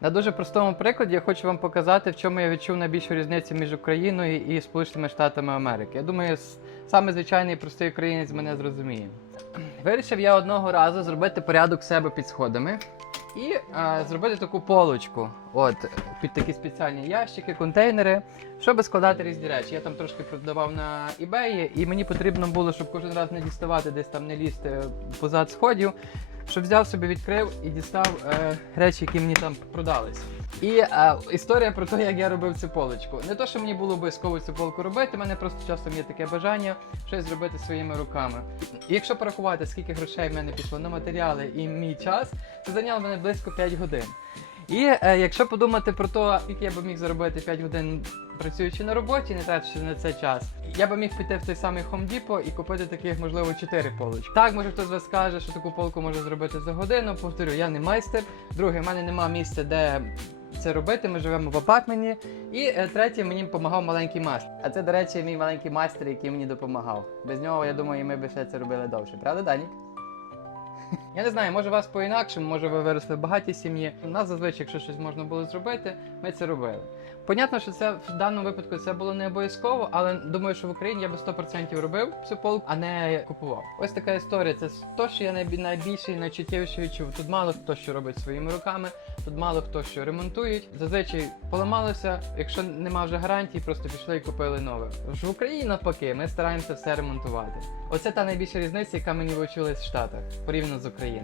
На дуже простому прикладі я хочу вам показати, в чому я відчув найбільшу різницю між Україною і Сполученими Штатами Америки. Я думаю, саме звичайний простий українець мене зрозуміє. Вирішив я одного разу зробити порядок себе під сходами і а, зробити таку полочку. От під такі спеціальні ящики, контейнери, щоб складати різні речі. Я там трошки продавав на eBay, і мені потрібно було, щоб кожен раз не діставати, десь там не лізти позад сходів, щоб взяв собі, відкрив і дістав е, речі, які мені там продались. І е, історія про те, як я робив цю полочку. Не то, що мені було обов'язково цю полку робити, в мене просто часом є таке бажання щось зробити своїми руками. І якщо порахувати, скільки грошей в мене пішло на матеріали і мій час, це зайняло мене близько 5 годин. І е, якщо подумати про те, скільки я би міг заробити 5 годин працюючи на роботі, не тратячи на це час, я би міг піти в той самий Home Depot і купити таких, можливо, 4 полочки. Так, може хтось з вас скаже, що таку полку можна зробити за годину. Повторю, я не майстер. Друге, в мене немає місця, де це робити. Ми живемо в апартменті. І е, третє, мені допомагав маленький майстер. А це, до речі, мій маленький майстер, який мені допомагав. Без нього, я думаю, ми б ще це робили довше. Правда, Данік? Я не знаю, може у вас по-інакшому, може ви виросли в багатій сім'ї. У нас зазвичай, якщо щось можна було зробити, ми це робили. Понятно, що це в даному випадку це було не обов'язково, але думаю, що в Україні я би 100% робив цю полку, а не купував. Ось така історія. Це то, що я найбільше і найчуттєвіше відчув. Тут мало хто що робить своїми руками, тут мало хто що ремонтують. Зазвичай поламалося. Якщо нема вже гарантії, просто пішли і купили нове. Ж в Україні навпаки, ми стараємося все ремонтувати. Оце та найбільша різниця, яка мені вивчилась в Штатах порівняно з Україною. 也